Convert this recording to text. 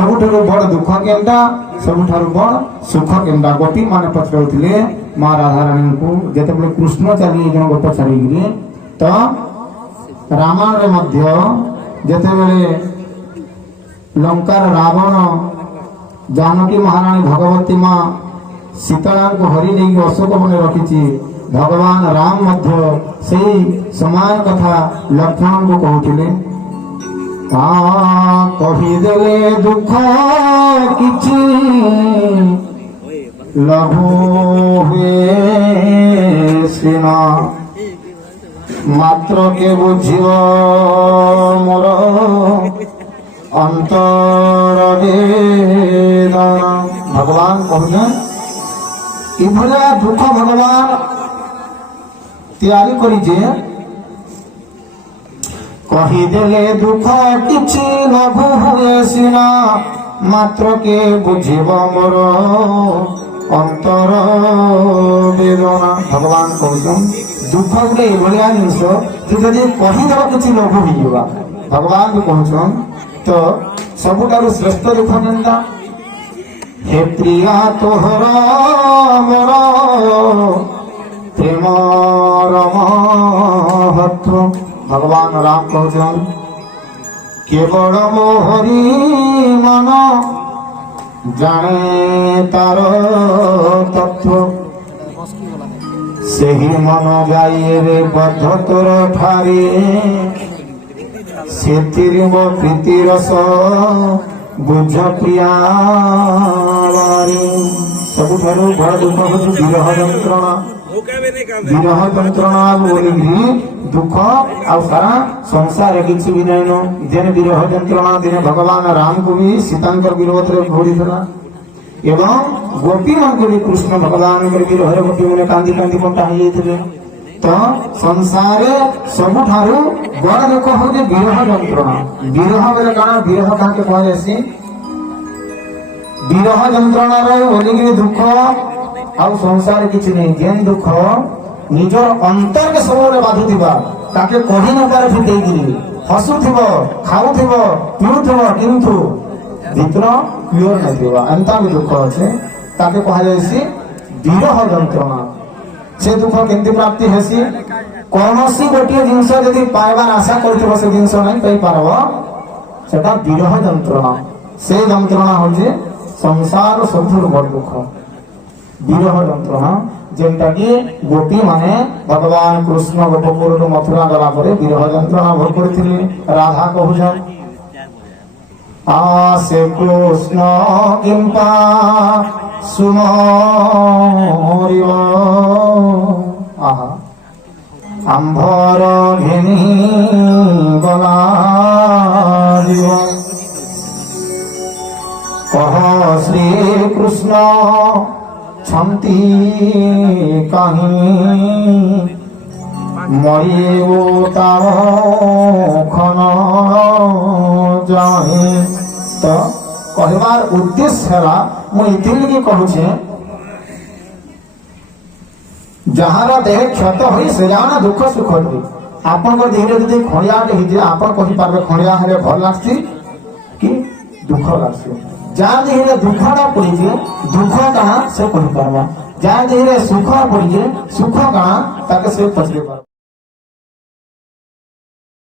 सबुठारु बड़ दुख केनटा सबुठारु बड़ सुख केनटा गोपी माने पचराउथिले मां राधा रानी को जेते बेले कृष्ण चली जन गोप छाड़ी तो रामायण रे मध्य जेते बेले लंकार रावण जानकी महारानी भगवती मां सीता को हरि नहीं अशोक बने रखी भगवान राम मध्य सही समान कथा लक्ष्मण को कहते कहीदेले दुख किछि लघु हुए सिना मात्र के बुझिव मोर अंतर वेदना। भगवान कहते इभलिया दुख भगवान तैयारी करी कहीदेले दुख किछि लघु हुए सिना मात्र के बुझिब मोर अंतर वेदना। भगवान कहते दुख गोटे एभलिया जिनिस जदि कहीदेव किछि लघु होइबा भगवान भी कहछन तो सबुठारु श्रेष्ठ दुख केनटा हे प्रिया तोहर मोर प्रेमर महत्व। भगवान राम कहछन केवल मोहरी मन जाने तार तत्व सेही मन गाइरे बद्ध तोर ठारे सेतिरे मो प्रीति रस बुझ प्रियावारी। सबुठारु बड़ दुख होछि विरह यंत्रणा विरह यंत्रणा बोली दुख आ सारा संसार किसी भी नहीं जेन विरह यंत्रणा दिन भगवान राम को भी सीतांकर विरोध रे घोड़ी थला एवं गोपी मान को भी कृष्ण भगवान के विरह गोपी माने कांदी कांदी कंटा हो जाइथिले। तो संसार सबुठारु बड़ दुख होछि विरह यंत्रणा। विरह बेले काना विरह काके कहै जायसी विरह यंत्रणा रे बोली दुख आ संसार किछि नहीं जेन दुख निजर अंतर के सब बाधुवा ताके कही न पारे फिटेगी हसुव खाऊव पीऊव किंतु भीतर प्योर नहीं एंता भी दुख अच्छे ताके कह विरह यंत्रणा। से दुख केमती प्राप्ति हेसी कौन सी गोटे जिनस जदि पाइबार आशा कर जिनस नहीं पाई पारब सेटा विरह यंत्रणा। से यंत्रणा हूँ संसार सबुठ बड़ दुख विरह यंत्रणा जेनटा कि गोपी माने भगवान कृष्ण गोपपुर मथुरा गला परे विरह यंत्रणा भोग करथिले। राधा कहूछन आसे कृष्ण किंपा सुमरिव आहा आंभर घेनी गला कह श्री कृष्ण छंती कहीं मरियो ताव खन जाए। तो कहबार उद्देश्य है मुझे कहूचे जार देह क्षत हो से जाना दुख सुख आपन देह जब खड़ियाटे होते आप कहीपर खड़िया हेले भल लगसी कि दुख लगसी। जहाँ देह दुखटा पड़ी दुख कहाँ से कही पार्बा जहाँ देह सुख पड़ी सुख कहाँ ताके से पचरे पार्बा।